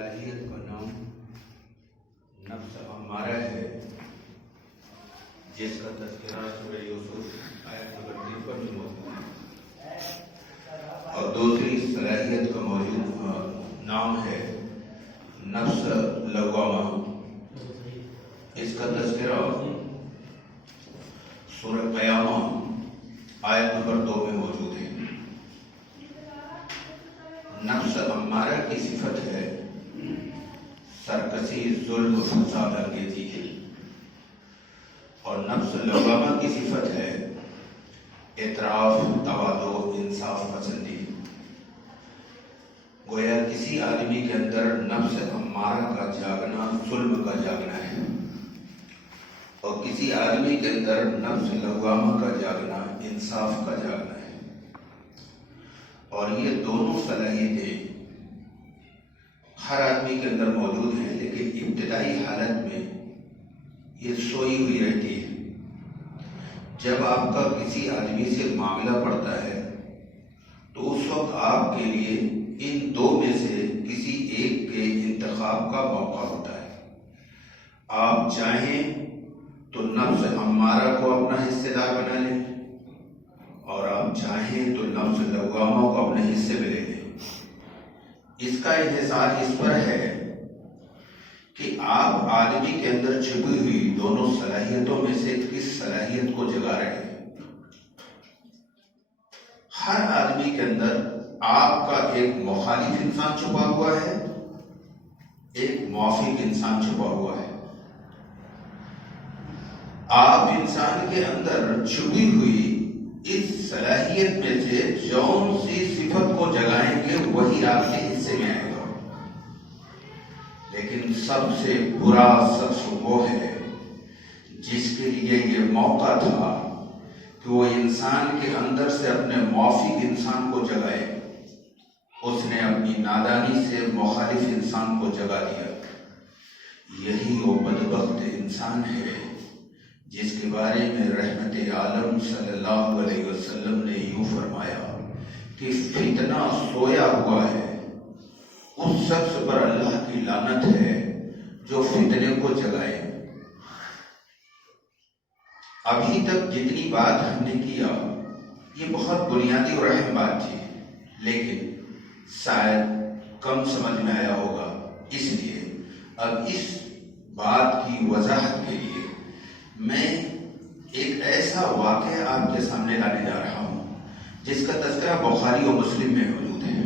صلاحیت کا نام نفس امارہ ہے، جس کا تذکرہ سورہ یوسف آیت نمبر 53 میں موجود ہے، اور دوسری صلاحیت کا موجود نام ہے نفس لوامہ۔ اس کا تذکرہ سورہ قیامہ آیت نمبر 2 میں موجود ہے۔ نفس امارہ کی صفت ہے سرکشی، ظلم، فساد انگیزی ہے، اور نفس لوامہ کی صفت ہے اعتراف، تواضع، انصاف پسندی۔ گویا کسی آدمی کے اندر نفس امارہ کا جاگنا ظلم کا جاگنا ہے، اور کسی آدمی کے اندر نفس لوامہ کا جاگنا انصاف کا جاگنا ہے۔ اور یہ دونوں صلاحیتیں ہر آدمی کے اندر موجود ہیں، لیکن ابتدائی حالت میں یہ سوئی ہوئی رہتی ہے۔ جب آپ کا کسی آدمی سے معاملہ پڑتا ہے تو اس وقت آپ کے لیے ان دو میں سے کسی ایک کے انتخاب کا موقع ہوتا ہے۔ آپ چاہیں تو نفس امارہ کو اپنا حصے دار بنا لیں، اور آپ چاہیں تو نفس لوامہ کو اپنے حصے میں لے لیں۔ اس کا انحصار اس پر ہے کہ آپ آدمی کے اندر چھپی ہوئی دونوں صلاحیتوں میں سے کس صلاحیت کو جگا رہے ہیں۔ ہر آدمی کے اندر آپ کا ایک مخالف انسان چھپا ہوا ہے، ایک موافق انسان چھپا ہوا ہے۔ آپ انسان کے اندر چھپی ہوئی اس صلاحیت میں سے جون سی صفت کو جگائیں گے وہی آپ کے حصے میں آئے گا۔ لیکن سب سے برا شخص وہ ہے جس کے لیے یہ موقع تھا کہ وہ انسان کے اندر سے اپنے موافق انسان کو جگائے۔ اس نے اپنی نادانی سے مخالف انسان کو جگا دیا۔ یہی وہ بدبخت انسان ہے جس کے بارے میں رحمت عالم صلی اللہ علیہ وسلم نے یوں فرمایا کہ فتنہ سویا ہوا ہے، اس شخص پر اللہ کی لعنت ہے جو فتنے کو جگائے۔ ابھی تک جتنی بات ہم نے کیا یہ بہت بنیادی اور اہم بات تھی، لیکن شاید کم سمجھ میں آیا ہوگا، اس لیے اب اس بات کی وضاحت کے لیے میں ایک ایسا واقعہ آپ کے سامنے لانے جا رہا ہوں جس کا تذکرہ بخاری و مسلم میں موجود ہے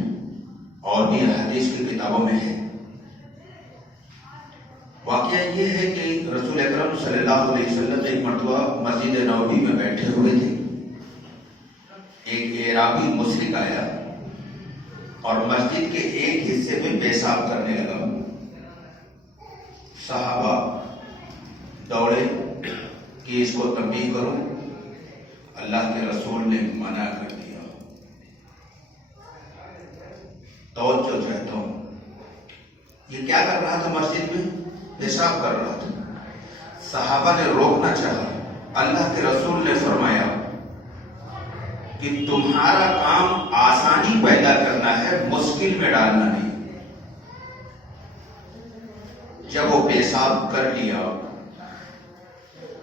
اور بھی حدیث کی کتابوں میں ہے۔ واقعہ یہ ہے کہ رسول اکرم صلی اللہ علیہ وسلم ایک مرتبہ مسجد نبوی میں بیٹھے ہوئے تھے۔ ایک اعرابی مشرک آیا اور مسجد کے ایک حصے میں پیشاب کرنے لگا۔ صحابہ دوڑے کہ اس کو تنبیہ کرو، اللہ کے رسول نے منع کر دیا۔ توجہ چاہتا ہوں، یہ کیا کر رہا تھا؟ مسجد میں پیشاب کر رہا تھا۔ صحابہ نے روکنا چاہا، اللہ کے رسول نے فرمایا کہ تمہارا کام آسانی پیدا کرنا ہے، مشکل میں ڈالنا نہیں۔ جب وہ پیشاب کر لیا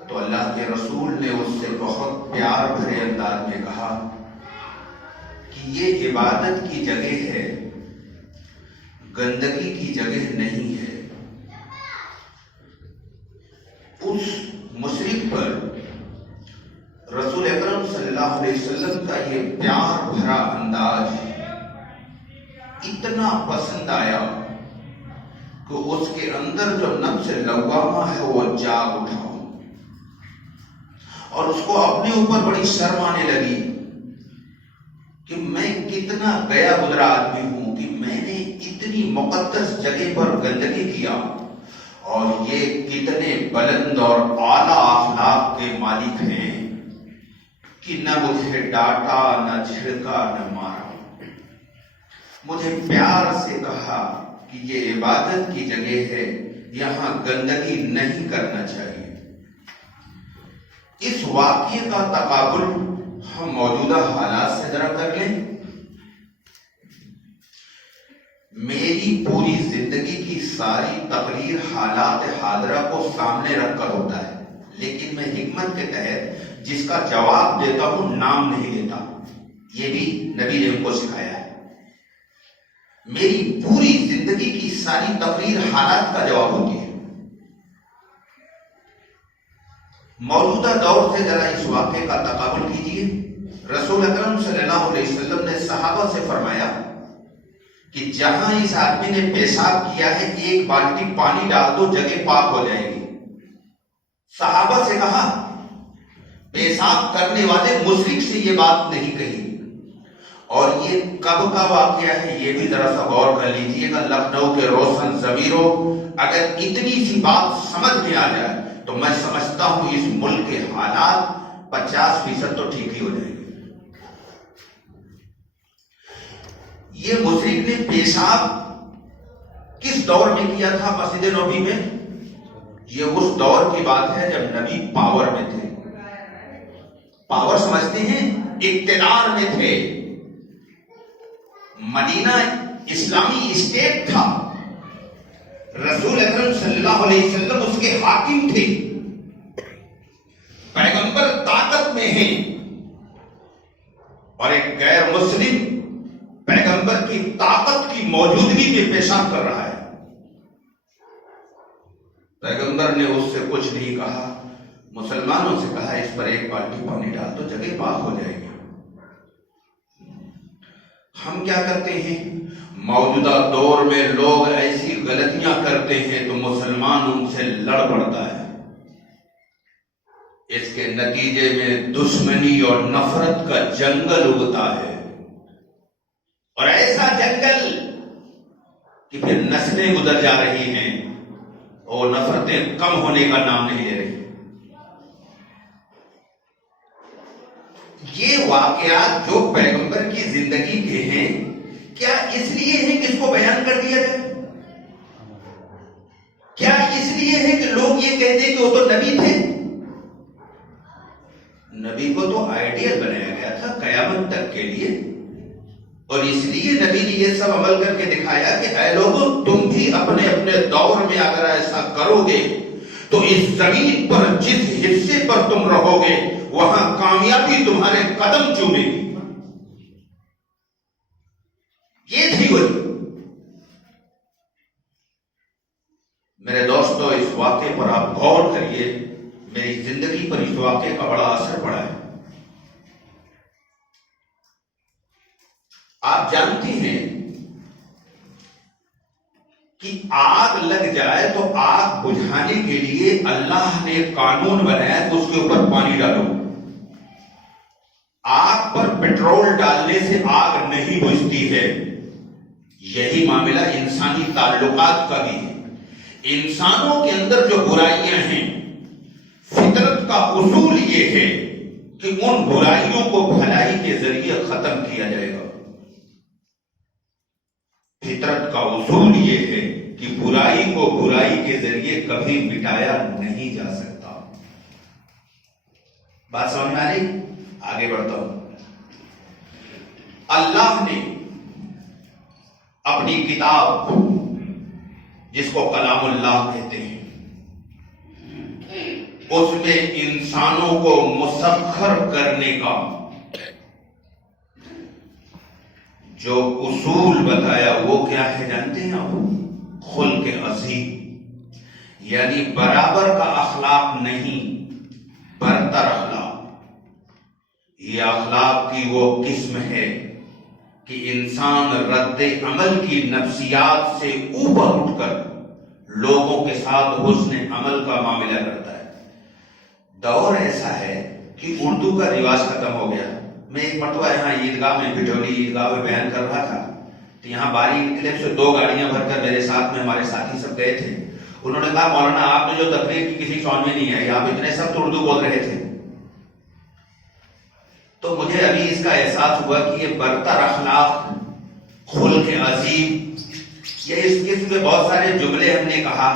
تو اللہ کے رسول نے اس سے بہت پیار بھرے انداز میں کہا کہ یہ عبادت کی جگہ ہے، گندگی کی جگہ نہیں ہے۔ اس مشرک پر رسول اکرم صلی اللہ علیہ وسلم کا یہ پیار بھرا انداز اتنا پسند آیا کہ اس کے اندر جو نفس لوامہ ہے وہ جاگ اٹھا، اور اس کو اپنے اوپر بڑی شرم آنے لگی کہ میں کتنا گیا گزرا آدمی ہوں کہ میں نے اتنی مقدس جگہ پر گندگی کیا، اور یہ کتنے بلند اور اعلیٰ اخلاق کے مالک ہیں کہ نہ مجھے ڈانٹا، نہ جھڑکا، نہ مارا، مجھے پیار سے کہا کہ یہ عبادت کی جگہ ہے، یہاں گندگی نہیں کرنا چاہیے۔ اس واقعے کا تقابل ہم موجودہ حالات سے ذرا کر لیں۔ میری میری پوری زندگی کی ساری تقریر حالات حاضرہ کو سامنے رکھ کر ہوتا ہے، لیکن میں حکمت کے تحت جس کا جواب دیتا ہوں نام نہیں لیتا۔ یہ بھی نبی نے ہم کو سکھایا ہے۔ میری پوری زندگی کی ساری تقریر حالات کا جواب ہوتی ہے۔ موجودہ دور سے ذرا اس واقعے کا تقابل کیجیے۔ رسول اکرم صلی اللہ علیہ وسلم نے صحابہ سے فرمایا کہ جہاں اس آدمی نے پیشاب کیا ہے ایک بالٹی پانی ڈال دو، جگہ پاک ہو جائے گی۔ صحابہ سے کہا پیشاب کرنے والے مشرک سے یہ بات نہیں کہی۔ اور یہ کب کا واقعہ ہے یہ بھی ذرا سا غور کر لیجیے گا۔ لکھنؤ کے روشن ضمیروں، اگر اتنی سی بات سمجھ میں آ جائے تو میں سمجھتا ہوں اس ملک کے حالات 50% تو ٹھیک ہی ہو جائیں گے۔ یہ مشرک نے پیشاب کس دور میں کیا تھا مسجد نبوی میں؟ یہ اس دور کی بات ہے جب نبی پاور میں تھے۔ پاور سمجھتے ہیں؟ اقتدار میں تھے۔ مدینہ اسلامی اسٹیٹ تھا، رسول اکرم صلی اللہ علیہ وسلم اس کے حاکم تھے، پیغمبر طاقت میں ہیں، اور ایک غیر مسلم پیغمبر کی طاقت کی موجودگی میں پیشاب کر رہا ہے۔ پیغمبر نے اس سے کچھ نہیں کہا، مسلمانوں سے کہا اس پر ایک بالٹی پانی ڈال دو، جگہ پاک ہو جائے گی۔ ہم کیا کرتے ہیں؟ موجودہ دور میں لوگ ایسی غلطیاں کرتے ہیں تو مسلمان ان سے لڑ پڑتا ہے۔ اس کے نتیجے میں دشمنی اور نفرت کا جنگل اگتا ہے، اور ایسا جنگل کہ پھر نسلیں گزر جا رہی ہیں اور نفرتیں کم ہونے کا نام نہیں لے رہی۔ یہ واقعات جو پیغمبر کی زندگی کے ہیں، کیا اس لیے ہے کہ اس کو بیان کر دیا جائے؟ کیا اس لیے ہے کہ لوگ یہ کہتے ہیں کہ وہ تو نبی تھے؟ نبی کو تو آئیڈیل بنایا گیا تھا قیامت تک کے لیے، اور اس لیے نبی نے یہ سب عمل کر کے دکھایا کہ اے لوگوں، تم بھی اپنے اپنے دور میں اگر ایسا کرو گے تو اس زمین پر جس حصے پر تم رہو گے وہاں کامیابی تمہارے قدم چومے گی۔ یہ تھی وجہ۔ میرے دوستو، اس واقعے پر آپ غور کریے، میری زندگی پر اس واقعے کا بڑا اثر پڑا ہے۔ آپ جانتی ہیں کہ آگ لگ جائے تو آگ بجھانے کے لیے اللہ نے قانون بنایا کہ اس کے اوپر پانی ڈالو۔ آگ پر پیٹرول ڈالنے سے آگ نہیں بجھتی ہے۔ یہی معاملہ انسانی تعلقات کا بھی ہے۔ انسانوں کے اندر جو برائیاں ہیں، فطرت کا اصول یہ ہے کہ ان برائیوں کو بھلائی کے ذریعے ختم کیا جائے گا۔ فطرت کا اصول یہ ہے کہ برائی کو برائی کے ذریعے کبھی مٹایا نہیں جا سکتا۔ بات سمجھ میں آ رہی؟ آگے بڑھتا ہوں۔ اللہ نے اپنی کتاب جس کو کلام اللہ کہتے ہیں، اس میں انسانوں کو مسخر کرنے کا جو اصول بتایا وہ کیا ہے جانتے ہیں آپ؟ خلق عظیم، یعنی برابر کا اخلاق نہیں، برتر اخلاق۔ یہ اخلاق کی وہ قسم ہے کہ انسان رد عمل کی نفسیات سے اوپر اٹھ کر لوگوں کے ساتھ حسن عمل کا معاملہ کرتا ہے۔ دور ایسا ہے کہ اردو کا رواج ختم ہو گیا۔ میں ایک مرتبہ یہاں عیدگاہ میں، بھٹولی عیدگاہ میں بیان کر رہا تھا، تو یہاں باری انقلاب سے 2 گاڑیاں بھر کر میرے ساتھ میں ہمارے ساتھی سب گئے تھے۔ انہوں نے کہا مولانا آپ نے جو تقریر کی کسی سمجھ میں نہیں آئی، آپ اتنے سخت اردو بول رہے تھے۔ تو مجھے ابھی اس کا احساس ہوا کہ یہ برتر اخلاق، خلق عظیم، یہ اس قسم کے بہت سارے جملے ہم نے کہا۔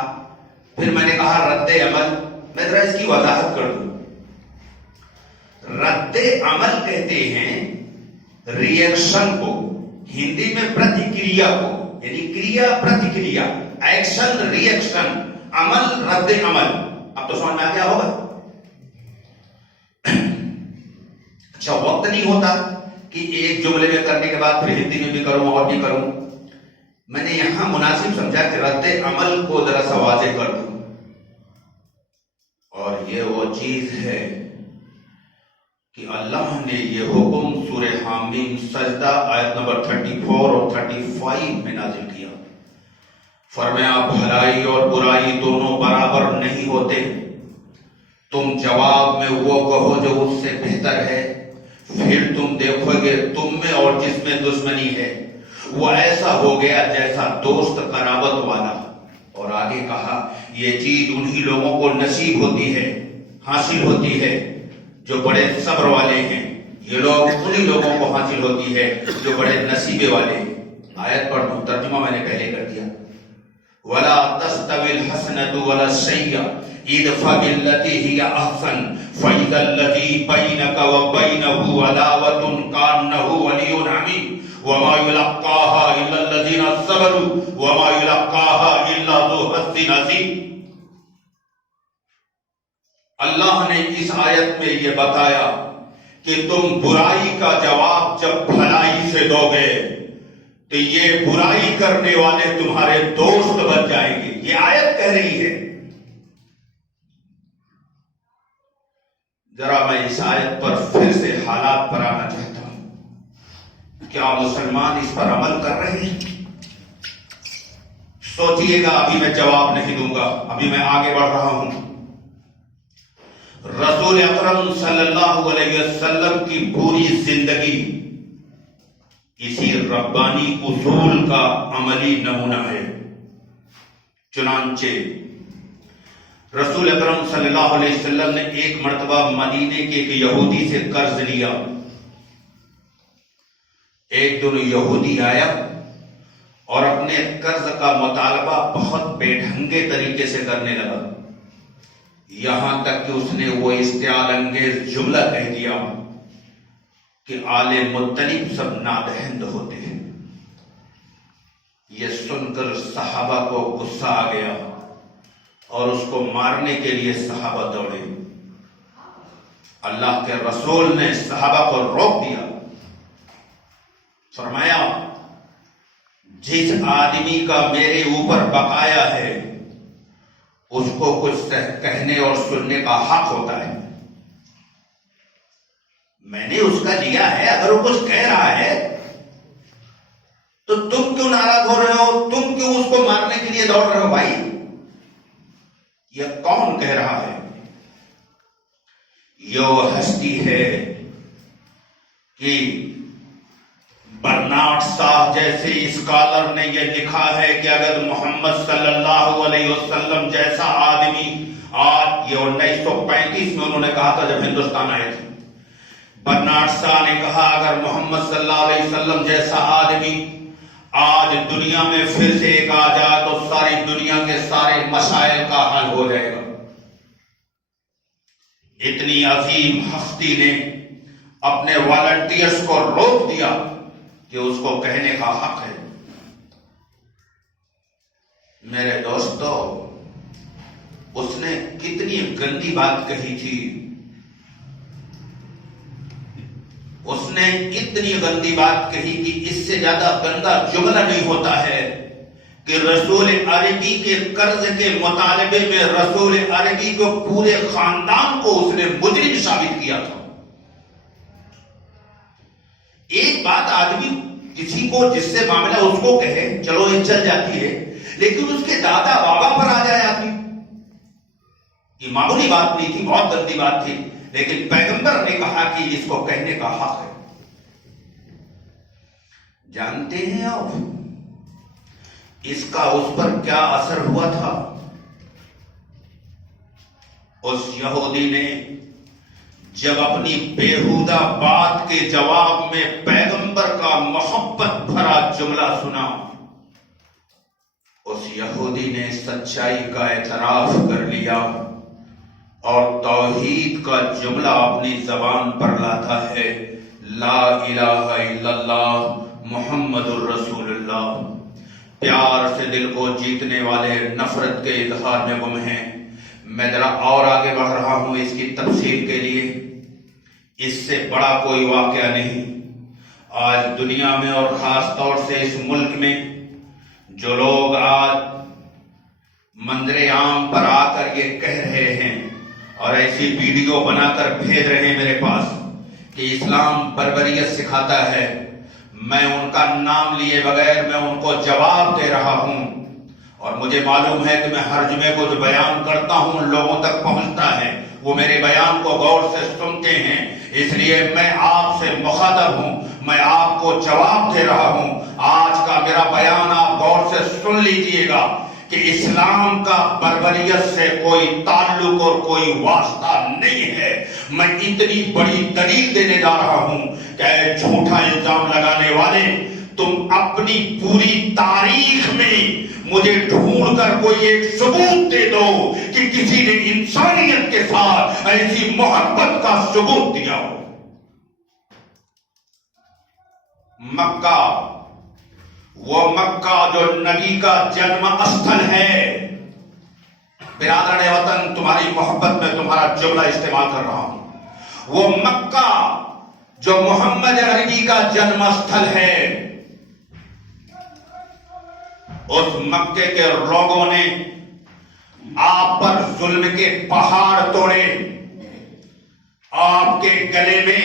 پھر میں نے کہا رد عمل، میں ذرا اس کی وضاحت کر دوں۔ رد عمل کہتے ہیں ری ایکشن کو، ہندی میں پرتیکریا کو، یعنی کریا پرتکریا، ایکشن ری ایکشن، عمل رد عمل. اب تو سمجھ میں آ گیا ہوگا. اچھا وقت نہیں ہوتا کہ ایک جملے میں کرنے کے بعد پھر ہندی میں بھی کروں اور بھی کروں. میں نے یہاں مناسب سمجھا کہ رد عمل کو ذرا سا واضح کر دوں. اور یہ وہ چیز ہے کہ اللہ نے یہ حکم سورہ حامیم سجدہ آیت نمبر 34 اور 35 میں نازل کیا. فرمایا بھلائی اور برائی دونوں برابر نہیں ہوتے، تم جواب میں وہ کہو جو اس سے بہتر ہے، پھر تم دیکھو گے تم میں اور جس میں دشمنی ہے وہ ایسا ہو گیا جیسا دوست قرابت والا. اور آگے کہا یہ چیز انہی لوگوں کو نصیب ہوتی ہے، حاصل ہوتی ہے جو بڑے صبر والے ہیں. یہ لوگ انہی لوگوں کو حاصل ہوتی ہے جو بڑے نصیبے والے ہیں. آیت پڑھ دوں، ترجمہ میں نے پہلے کر دیا. وَلَا تَسْتَوِي الْحَسَنَةُ وَلَا السَّيِّئَةُ ادْفَعْ بِالَّتِي هِيَ أَحْسَنُ فَإِذَا الَّذِي بَيْنَكَ وَبَيْنَهُ عَدَاوَةٌ كَأَنَّهُ وَلِيٌّ حَمِيمٌ وَمَا يُلَقَّاهَا إِلَّا الَّذِينَ صَبَرُوا وَمَا يُلَقَّاهَا إِلَّا ذُو حَظٍّ عَظِيمٍ. اللہ نے اس آیت میں یہ بتایا کہ تم برائی کا جواب جب بھلائی سے دو گے تو یہ برائی کرنے والے تمہارے دوست بن جائیں گے. یہ آیت کہہ رہی ہے. ذرا میں اس آیت پر پھر سے حالات پر آنا چاہتا ہوں. کیا مسلمان اس پر عمل کر رہے ہیں؟ سوچئے گا. ابھی میں جواب نہیں دوں گا، ابھی میں آگے بڑھ رہا ہوں. رسول اکرم صلی اللہ علیہ وسلم کی پوری زندگی اسی ربانی اصول کا عملی نمونہ ہے. چنانچہ رسول اکرم صلی اللہ علیہ وسلم نے ایک مرتبہ مدینے کے ایک یہودی سے قرض لیا. ایک دن یہودی آیا اور اپنے قرض کا مطالبہ بہت بے ڈھنگے طریقے سے کرنے لگا، یہاں تک کہ اس نے وہ اشتعال انگیز جملہ کہہ دیا کہ آل مطلب سب نادہند ہوتے ہیں. یہ سن کر صحابہ کو غصہ آ گیا اور اس کو مارنے کے لیے صحابہ دوڑے. اللہ کے رسول نے صحابہ کو روک دیا. فرمایا جس آدمی کا میرے اوپر بقایا ہے اس کو کچھ کہنے اور سننے کا حق ہوتا ہے. میں نے اس کا لیا ہے، اگر وہ کچھ کہہ رہا ہے تو تم کیوں ناراض ہو رہے ہو؟ تم کیوں اس کو مارنے کے لیے دوڑ رہے ہو؟ بھائی یہ کون کہہ رہا ہے؟ یہ وہ ہستی ہے کہ برنارڈ شاہ جیسے اسکالر نے یہ لکھا ہے کہ اگر محمد صلی اللہ علیہ وسلم جیسا آدمی آج، یہ 1935 میں انہوں نے کہا تھا جب ہندوستان آئے تھے، برنارڈ شاہ نے کہا اگر محمد صلی اللہ علیہ وسلم جیسا آدمی آج دنیا میں پھر سے ایک آ جائے تو ساری دنیا کے سارے مسائل کا حل ہو جائے گا. اتنی عظیم ہستی نے اپنے والنٹیئرز کو روک دیا کہ اس کو کہنے کا حق ہے. میرے دوستو، اس نے کتنی گندی بات کہی تھی. اس نے اتنی گندی بات کہی کہ اس سے زیادہ گندا جملہ نہیں ہوتا ہے کہ رسول عربی کے قرض کے مطالبے میں رسول عربی کو پورے خاندان کو اس نے مجرم ثابت کیا تھا. ایک بات آدمی کسی کو جس سے معاملہ اس کو کہے چلو یہ چل جاتی ہے، لیکن اس کے دادا بابا پر آ جائے آدمی، یہ معمولی بات نہیں تھی، بہت گندی بات تھی، لیکن پیغمبر نے کہا کہ اس کو کہنے کا حق ہے. جانتے ہیں آپ اس کا اس پر کیا اثر ہوا تھا؟ اس یہودی نے جب اپنی بیہودہ بات کے جواب میں پیغمبر کا محبت بھرا جملہ سنا، اس یہودی نے سچائی کا اعتراف کر لیا اور توحید کا جملہ اپنی زبان پر لاتا ہے، لا الہ الا اللہ محمد الرسول اللہ. پیار سے دل کو جیتنے والے نفرت کے اظہار میں گم ہیں۔ میں ذرا اور آگے بڑھ رہا ہوں اس کی تفصیل کے لیے۔ اس سے بڑا کوئی واقعہ نہیں آج دنیا میں اور خاص طور سے اس ملک میں جو لوگ آج منظر عام پر آ کر یہ کہہ رہے ہیں اور ایسی ویڈیو بنا کر بھیج رہے ہیں میرے پاس کہ اسلام بربریت سکھاتا ہے، میں ان کا نام لیے بغیر میں ان کو جواب دے رہا ہوں، اور مجھے معلوم ہے کہ میں ہر جمعے کو جو بیان کرتا ہوں لوگوں تک پہنچتا ہے، وہ میرے بیان کو غور سے سنتے ہیں، اس لیے میں آپ سے مخاطب ہوں، میں آپ کو جواب دے رہا ہوں۔ آج کا میرا بیان آپ غور سے سن لیجئے گا کہ اسلام کا بربریت سے کوئی تعلق اور کوئی واسطہ نہیں ہے۔ میں اتنی بڑی دلیل دینے جا رہا ہوں کہ اے جھوٹا الزام لگانے والے، تم اپنی پوری تاریخ میں مجھے ڈھونڈ کر کوئی ایک ثبوت دے دو کہ کسی نے انسانیت کے ساتھ ایسی محبت کا ثبوت دیا ہو۔ مکہ، وہ مکہ جو نبی کا جنم استھل ہے، برادران وطن تمہاری محبت میں تمہارا جملہ استعمال کر رہا ہوں، وہ مکہ جو محمد عربی کا جنم استھل ہے، اس مکے کے لوگوں نے آپ پر ظلم کے پہاڑ توڑے، آپ کے گلے میں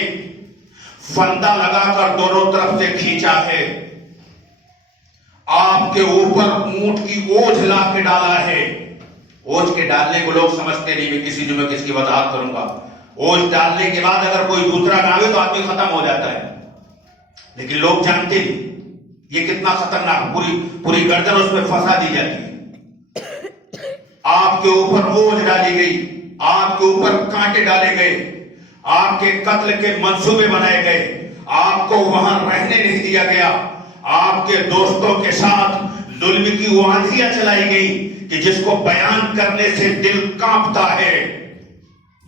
فندہ لگا کر دونوں طرف سے کھینچا ہے، آپ کے اوپر اونٹ کی اوجھ لا کے ڈالا ہے۔ اوجھ کے ڈالنے کو لوگ سمجھتے نہیں، میں کسی جمعے کس کی وضاحت کروں گا۔ اوجھ ڈالنے کے بعد اگر کوئی دوسرا نہ آئے تو آدمی ختم ہو جاتا ہے، لیکن لوگ جانتے نہیں یہ کتنا خطرناک، پوری گردن اس میں پھنسا دی جاتی ہے۔ آپ کے اوپر اوجھ ڈالی گئی، آپ کے اوپر کانٹے ڈالے گئے، آپ کے قتل کے منصوبے بنائے گئے، آپ کو وہاں رہنے نہیں دیا گیا، آپ کے دوستوں کے ساتھ ظلم کی وہ آندھیاں چلائی گئی کہ جس کو بیان کرنے سے دل کانپتا ہے۔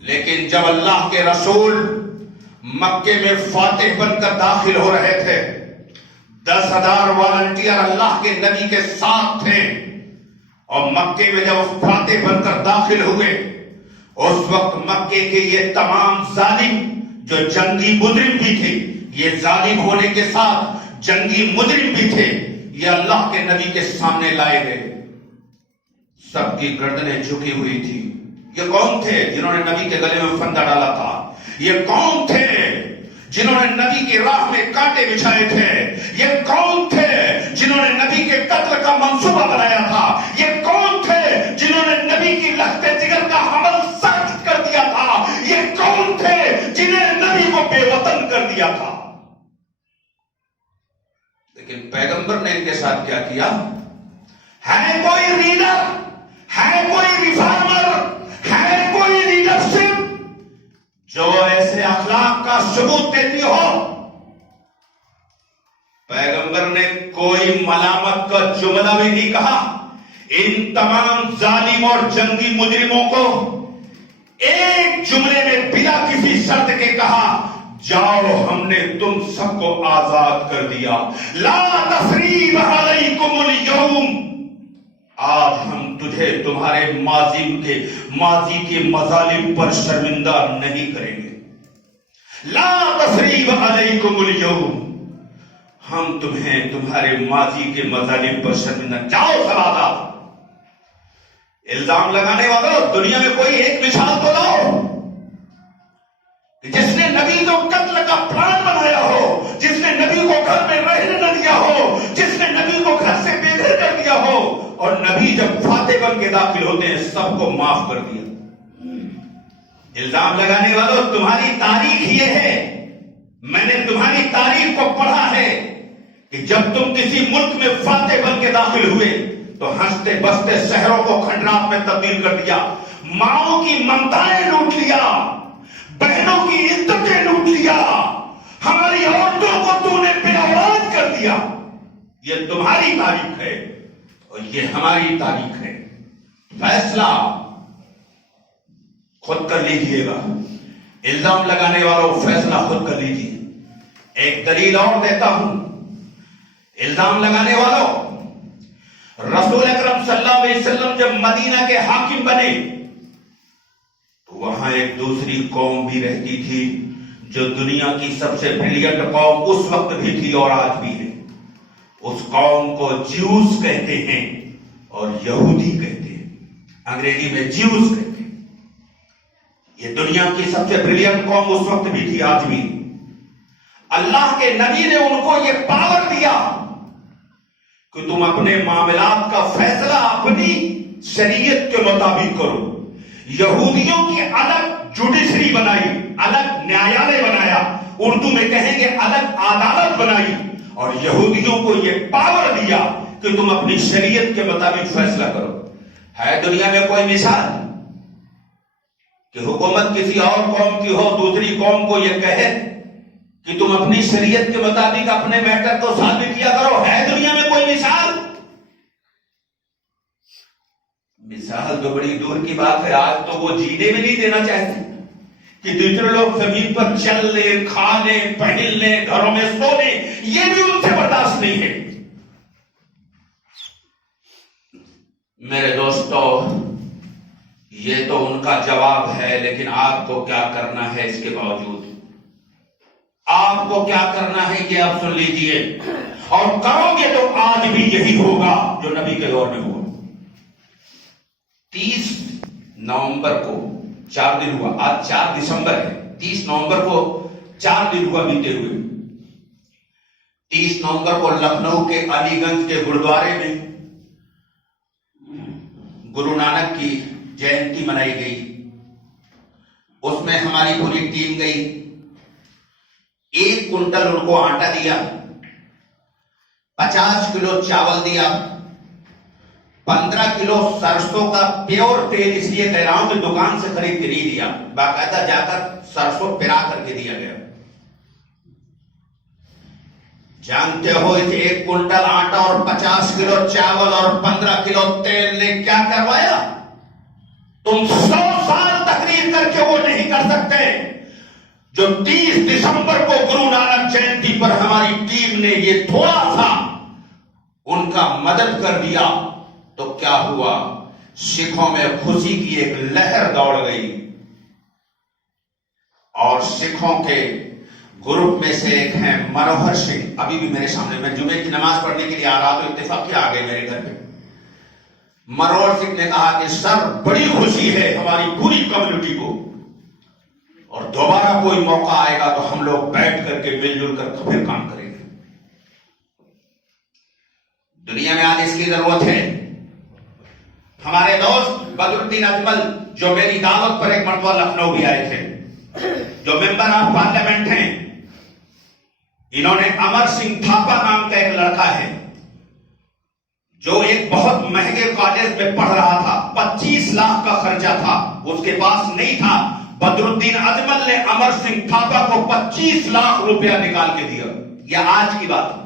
لیکن جب اللہ کے رسول مکے میں فاتح بن کر داخل ہو رہے تھے، 10,000 والنٹیئر اللہ کے نبی کے ساتھ تھے، اور مکے میں جب فاتح بن کر داخل ہوئے، اس وقت مکے کے یہ تمام ظالم جو جنگی مجرم بھی تھے، یہ ظالم ہونے کے ساتھ جنگی مجرم بھی تھے، یہ اللہ کے نبی کے سامنے لائے گئے، سب کی گردنیں جھکی ہوئی تھی۔ یہ کون تھے جنہوں نے نبی کے گلے میں فندہ ڈالا تھا؟ یہ کون تھے جنہوں نے نبی کی راہ میں کانٹے بچھائے تھے؟ یہ کون تھے جنہوں نے نبی کے قتل کا منصوبہ بنایا تھا؟ یہ کون تھے جنہوں نے نبی کی لخت جگر کا حمل سخت کر دیا تھا؟ یہ کون تھے جنہیں نبی کو بے وطن کر دیا تھا؟ لیکن پیغمبر نے ان کے ساتھ کیا کیا؟ ہے کوئی ریڈر، ہے کوئی ریفارمر، ہے کوئی لیڈرشپ جو ایسے اخلاق کا ثبوت دیتی ہو؟ پیغمبر نے کوئی ملامت کا جملہ بھی نہیں کہا۔ ان تمام ظالم اور جنگی مجرموں کو ایک جملے میں بلا کسی شرط کے کہا، جاؤ ہم نے تم سب کو آزاد کر دیا، لا تثریب علیکم اليوم، آج ہم تجھے تمہارے ماضی کے مظالم پر شرمندہ نہیں کریں گے۔ لا تثریب علیکم اليوم، ہم تمہیں تمہارے ماضی کے مظالم پر شرمندہ، جاؤ سب آزاد۔ الزام لگانے والوں دنیا میں کوئی ایک مثال تو لاؤ جس نے نبی کو قتل کا پلان بنایا ہو، جس نے نبی کو گھر میں رہنے نہ دیا ہو، جس نے نبی کو گھر سے بے گھر کر دیا ہو، اور نبی جب فاتح بن کے داخل ہوتے ہیں سب کو معاف کر دیا۔ الزام لگانے والوں تمہاری تاریخ یہ ہے، میں نے تمہاری تاریخ کو پڑھا ہے کہ جب تم کسی ملک میں فاتح بن کے داخل ہوئے تو ہنستے بستے شہروں کو کھنڈرات میں تبدیل کر دیا، ماؤں کی ممتائیں لوٹ لیا، بہنوں کی عزتیں لوٹ لیا، ہماری عورتوں کو تو نے بے اولاد کر دیا۔ یہ تمہاری تاریخ ہے اور یہ ہماری تاریخ ہے۔ فیصلہ خود کر لیجئے گا، الزام لگانے والوں فیصلہ خود کر لیجئے۔ ایک دلیل اور دیتا ہوں، الزام لگانے والوں رسول اکرم صلی اللہ علیہ وسلم جب مدینہ کے حاکم بنے تو وہاں ایک دوسری قوم بھی رہتی تھی جو دنیا کی سب سے بریلینٹ قوم اس وقت بھی تھی اور آج بھی ہے. اس قوم کو جیوز کہتے ہیں اور یہودی کہتے ہیں. انگریزی میں جیوز کہتے ہیں. یہ دنیا کی سب سے بریلینٹ قوم اس وقت بھی تھی، آج بھی. اللہ کے نبی نے ان کو یہ پاور دیا کہ تم اپنے معاملات کا فیصلہ اپنی شریعت کے مطابق کرو. یہودیوں کی الگ جوڈیشری بنائی، الگ نیایالے بنایا، اردو میں کہیں گے الگ عدالت بنائی، اور یہودیوں کو یہ پاور دیا کہ تم اپنی شریعت کے مطابق فیصلہ کرو. ہے دنیا میں کوئی مثال کہ حکومت کسی اور قوم کی ہو، دوسری قوم کو یہ کہے کہ تم اپنی شریعت کے مطابق اپنے میٹر کو ثابت کیا کرو؟ ہے دنیا میں کوئی مثال؟ مثال تو بڑی دور کی بات ہے. آج تو وہ جینے بھی نہیں دینا چاہتے کہ دوسرے لوگ زمین پر چل لیں، کھا لیں، پہن لیں، گھروں میں سو لیں، یہ بھی ان سے برداشت نہیں ہے. میرے دوستو، یہ تو ان کا جواب ہے، لیکن آپ کو کیا کرنا ہے؟ اس کے باوجود آپ کو کیا کرنا ہے یہ آپ سن لیجئے، اور کرو گے تو آج بھی یہی ہوگا جو نبی کے دور میں ہوا. 30 نومبر کو 4 دن ہوا، آج 4 دسمبر ہے. 30 نومبر کو 4 دن ہوا بیتے ہوئے. 30 نومبر کو لکھنؤ کے علی گنج کے گرودوارے میں گرو نانک کی جینتی منائی گئی. اس میں ہماری پوری ٹیم گئی. 1 کنٹل ان کو آٹا دیا، 50 کلو چاول دیا، 15 کلو سرسوں کا پیور تیل، اس لیے کہہ رہا ہوں کہ دکان سے خرید کے نہیں دیا، باقاعدہ جا کر سرسوں پرا کر کے دیا گیا. جانتے ہو اس 1 کنٹل آٹا اور 50 کلو چاول اور 15 کلو تیل نے کیا کروایا؟ تم 100 سال تقریر کر کے وہ نہیں کر سکتے جو 30 دسمبر کو گرو نانک جینتی پر ہماری ٹیم نے یہ تھوڑا سا ان کا مدد کر دیا تو کیا ہوا؟ سکھوں میں خوشی کی ایک لہر دوڑ گئی. اور سکھوں کے گروپ میں سے ایک ہیں منوہر سنگھ، ابھی بھی میرے سامنے، میں جمعے کی نماز پڑھنے کے لیے آ رہا تو اتفاق آ گئے میرے گھر پہ. منوہر سنگھ نے کہا کہ سر بڑی خوشی ہے ہماری پوری کمیونٹی کو، اور دوبارہ کوئی موقع آئے گا تو ہم لوگ بیٹھ کر کے مل جل کر پھر کام کریں گے. دنیا میں آج اس کی ضرورت ہے. ہمارے دوست بدر الدین اجمل جو میری دعوت پر ایک مرتبہ لکھنؤ بھی آئے تھے، جو ممبر آف پارلیمنٹ ہیں، انہوں نے امر سنگھ تھاپا نام کا ایک لڑکا ہے جو ایک بہت مہنگے کالج میں پڑھ رہا تھا، 25 لاکھ کا خرچہ تھا، اس کے پاس نہیں تھا. بدر الدین اجمل نے امر سنگھ تھاپا کو 25 لاکھ روپیہ نکال کے دیا. یہ آج کی بات ہے،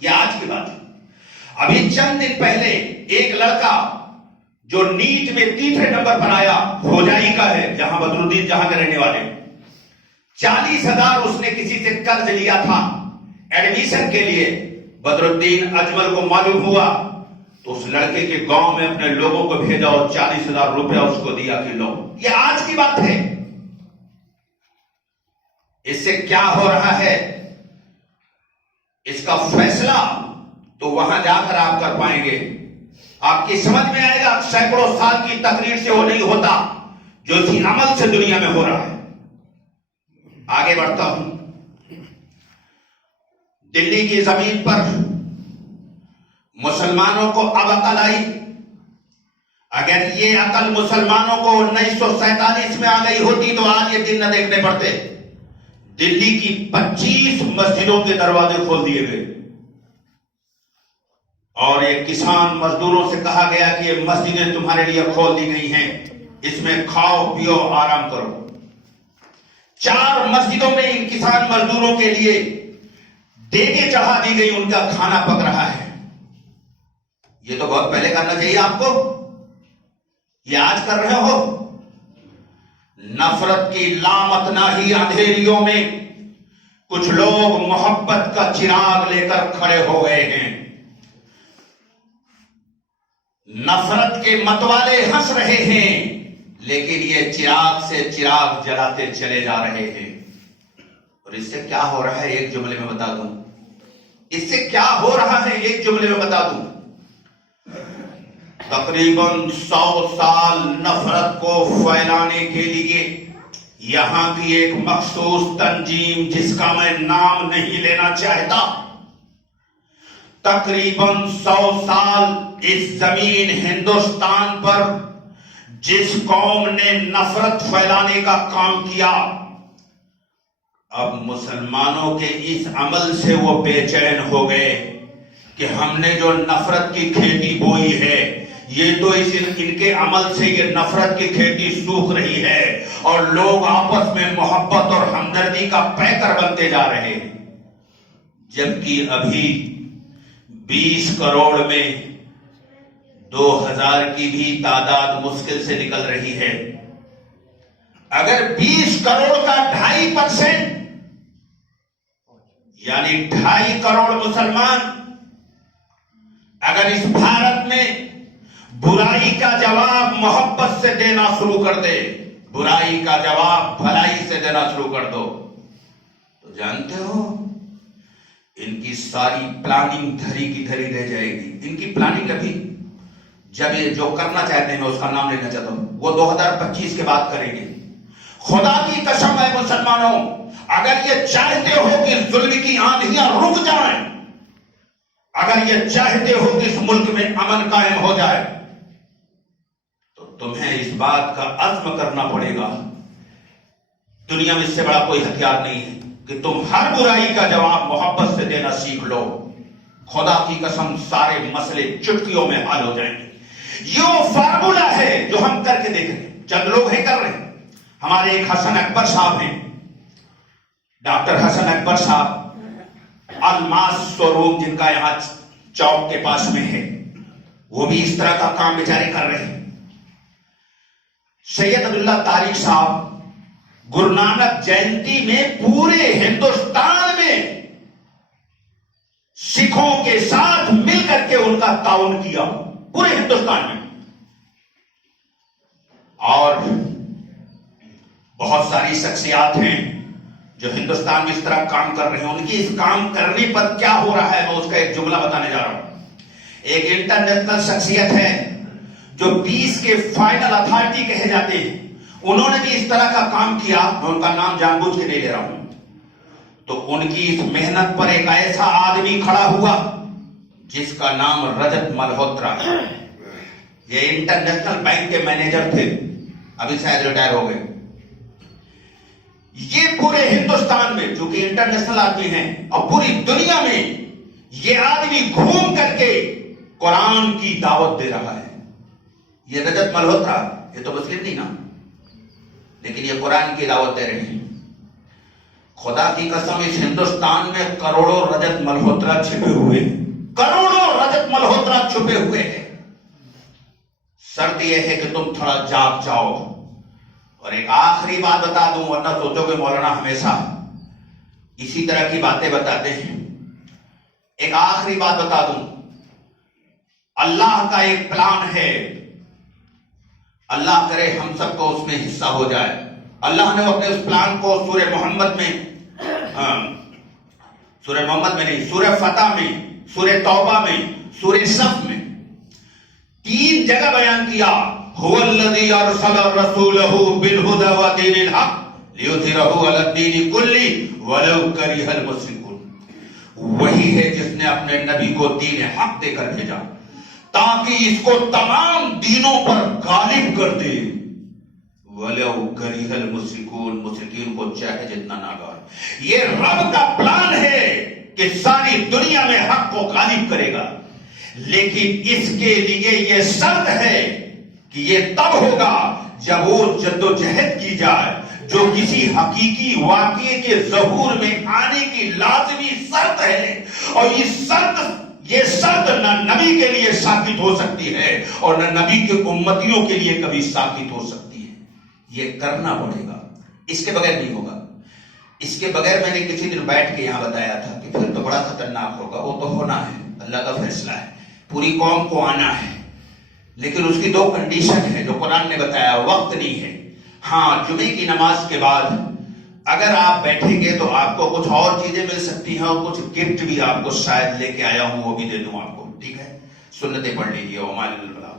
یہ آج کی بات ہے. ابھی چند دن پہلے ایک لڑکا جو نیٹ میں 3 نمبر پر آیا، ہوجائی کا ہے، جہاں بدر الدین جہاں کے رہنے والے، 40,000 اس نے کسی سے قرض لیا تھا ایڈمیشن کے لیے. بدر الدین اجمل کو معلوم ہوا تو اس لڑکے کے گاؤں میں اپنے لوگوں کو بھیجا اور 40,000 روپیہ اس کو دیا کہ لو. یہ آج کی بات ہے. اس سے کیا ہو رہا ہے اس کا فیصلہ تو وہاں جا کر آپ کر پائیں گے. آپ کی سمجھ میں آئے گا سینکڑوں سال کی تقریر سے وہ نہیں ہوتا جو اسی عمل سے دنیا میں ہو رہا ہے. آگے بڑھتا ہوں. دلی کی زمین پر مسلمانوں کو اب عقل آئی. اگر یہ عقل مسلمانوں کو 1947 میں آ گئی ہوتی تو آج یہ دن نہ دیکھنے پڑتے. دلی کی 25 مسجدوں کے دروازے کھول دیے گئے اور یہ کسان مزدوروں سے کہا گیا کہ یہ مسجدیں تمہارے لیے کھول دی گئی ہیں، اس میں کھاؤ پیو آرام کرو. 4 مسجدوں میں ان کسان مزدوروں کے لیے دیگیں چڑھا دی گئی، ان کا کھانا پک رہا ہے. یہ تو بہت پہلے کرنا چاہیے آپ کو، یہ آج کر رہے ہو. نفرت کی لامتناہی اندھیریوں میں کچھ لوگ محبت کا چراغ لے کر کھڑے ہو گئے ہیں. نفرت کے متوالے ہنس رہے ہیں، لیکن یہ چراغ سے چراغ جلاتے چلے جا رہے ہیں۔ اور اس سے کیا ہو رہا ہے ایک جملے میں بتا دوں، اس سے کیا ہو رہا ہے ایک جملے میں بتا دوں۔ تقریباً 100 سال نفرت کو پھیلانے کے لیے یہاں کی ایک مخصوص تنظیم، جس کا میں نام نہیں لینا چاہتا، تقریباً 100 سال اس زمین ہندوستان پر جس قوم نے نفرت پھیلانے کا کام کیا، اب مسلمانوں کے اس عمل سے وہ بے چین ہو گئے کہ ہم نے جو نفرت کی کھیتی بوئی ہے، یہ تو ان کے عمل سے یہ نفرت کی کھیتی سوکھ رہی ہے اور لوگ آپس میں محبت اور ہمدردی کا پیکر بنتے جا رہے ہیں۔ جبکہ ابھی 20 کروڑ میں 2000 کی بھی تعداد مشکل سے نکل رہی ہے۔ اگر 20 کروڑ کا 2.5%، یعنی 2.5 کروڑ مسلمان اگر اس بھارت میں برائی کا جواب محبت سے دینا شروع کر دے، برائی کا جواب بھلائی سے دینا شروع کر دو، تو جانتے ہو ان کی ساری پلاننگ دھری کی دھری رہ جائے گی۔ ان کی پلاننگ ابھی جب یہ جو کرنا چاہتے ہیں، میں اس کا نام لینا چاہتا ہوں، وہ 2025 کے بعد کریں گے۔ خدا کی قسم ہے مسلمانوں، اگر یہ چاہتے ہو کہ ظلم کی آندھیاں رک جائیں، اگر یہ چاہتے ہو کہ اس ملک میں امن قائم ہو جائے، تو تمہیں اس بات کا عزم کرنا پڑے گا۔ دنیا میں اس سے بڑا کوئی ہتھیار نہیں ہے کہ تم ہر برائی کا جواب محبت سے دینا سیکھ لو۔ خدا کی قسم سارے مسئلے چٹکیوں میں حل ہو جائیں گے۔ یہ وہ فارمولا ہے جو ہم کر کے دیکھ رہے ہیں، چند لوگ ہیں کر رہے ہیں۔ ہمارے ایک حسن اکبر صاحب ہیں، ڈاکٹر حسن اکبر صاحب، الماس شو روم جن کا یہاں چوک کے پاس میں ہے، وہ بھی اس طرح کا کام بیچارے کر رہے ہیں۔ سید عبداللہ طارق صاحب گرو نانک جینتی میں پورے ہندوستان میں سکھوں کے ساتھ مل کر کے ان کا تعاون کیا، پورے ہندوستان میں۔ اور بہت ساری شخصیات ہیں جو ہندوستان میں اس طرح کام کر رہے ہیں۔ ان کی اس کام کرنے پر کیا ہو رہا ہے، میں اس کا ایک جملہ بتانے جا رہا ہوں۔ ایک انٹرنیشنل شخصیت ہے جو پیس کے فائنل اتھارٹی کہے جاتے ہیں، انہوں نے بھی اس طرح کا کام کیا، میں ان کا نام جان بوجھ کے نہیں لے رہا ہوں۔ تو ان کی اس محنت پر ایک ایسا آدمی کھڑا ہوا جس کا نام رجت ملہوترا ہے۔ یہ انٹرنیشنل بینک کے مینیجر تھے، ابھی شاید ریٹائر ہو گئے۔ یہ پورے ہندوستان میں، چونکہ انٹرنیشنل آدمی ہیں اور پوری دنیا میں یہ آدمی گھوم کر کے قرآن کی دعوت دے رہا ہے۔ یہ رجت ملہوترا، یہ تو مسلم نہیں نا، لیکن یہ قرآن کی دعوت دے رہے ہیں۔ خدا کی قسم اس ہندوستان میں کروڑوں رجت ملہوترا چھپے ہوئے ہیں، کروڑوں رجت ملہوترا چھپے ہوئے ہیں۔ شرط یہ ہے کہ تم تھوڑا جاگ جاؤ۔ اور ایک آخری بات بتا دوں، ورنہ سوچو کہ مولانا ہمیشہ اسی طرح کی باتیں بتاتے ہیں۔ ایک آخری بات بتا دوں، اللہ کا ایک پلان ہے، اللہ کرے ہم سب کو اس میں حصہ ہو جائے۔ اللہ نے اپنے اس پلان کو سورہ محمد میں نہیں، سورہ فتح میں، سورہ توبہ میں، سورہ صف میں 3 جگہ بیان کیا۔ هو الذي ارسل رسوله بالهدى ودين الحق ليظهره على الدين كله ولو كره المشركون۔ وہی ہے جس نے اپنے نبی کو دین حق دے کر بھیجا تاکہ اس کو تمام دینوں پر غالب کر دے۔ وَلَوْ كَرِهَ الْمُشْرِكُونَ، مشرکین کو چاہے جتنا ناگوار۔ یہ رب کا پلان ہے کہ ساری دنیا میں حق کو غالب کرے گا، لیکن اس کے لیے یہ شرط ہے کہ یہ تب ہوگا جب وہ جد و جہد کی جائے جو کسی حقیقی واقعے کے ظہور میں آنے کی لازمی شرط ہے۔ اور یہ شرط نہ نبی کے لیے ثابت ہو سکتی ہے اور نہ نبی کے امتیوں کے لیے کبھی ثابت ہو سکتی ہے۔ یہ کرنا پڑے گا، اس کے بغیر نہیں ہوگا۔ اس کے بغیر میں نے کسی دن بیٹھ کے یہاں بتایا تھا کہ پھر تو بڑا خطرناک ہوگا۔ وہ تو ہونا ہے، اللہ کا فیصلہ ہے، پوری قوم کو آنا ہے، لیکن اس کی 2 کنڈیشن ہے جو قرآن نے بتایا. وقت نہیں ہے. ہاں جمعے کی نماز کے بعد اگر آپ بیٹھیں گے تو آپ کو کچھ اور چیزیں مل سکتی ہیں اور کچھ گفٹ بھی آپ کو شاید لے کے آیا ہوں وہ بھی دے دوں آپ کو. ٹھیک ہے, سنتیں پڑھ لیجیے. وما للبلاغ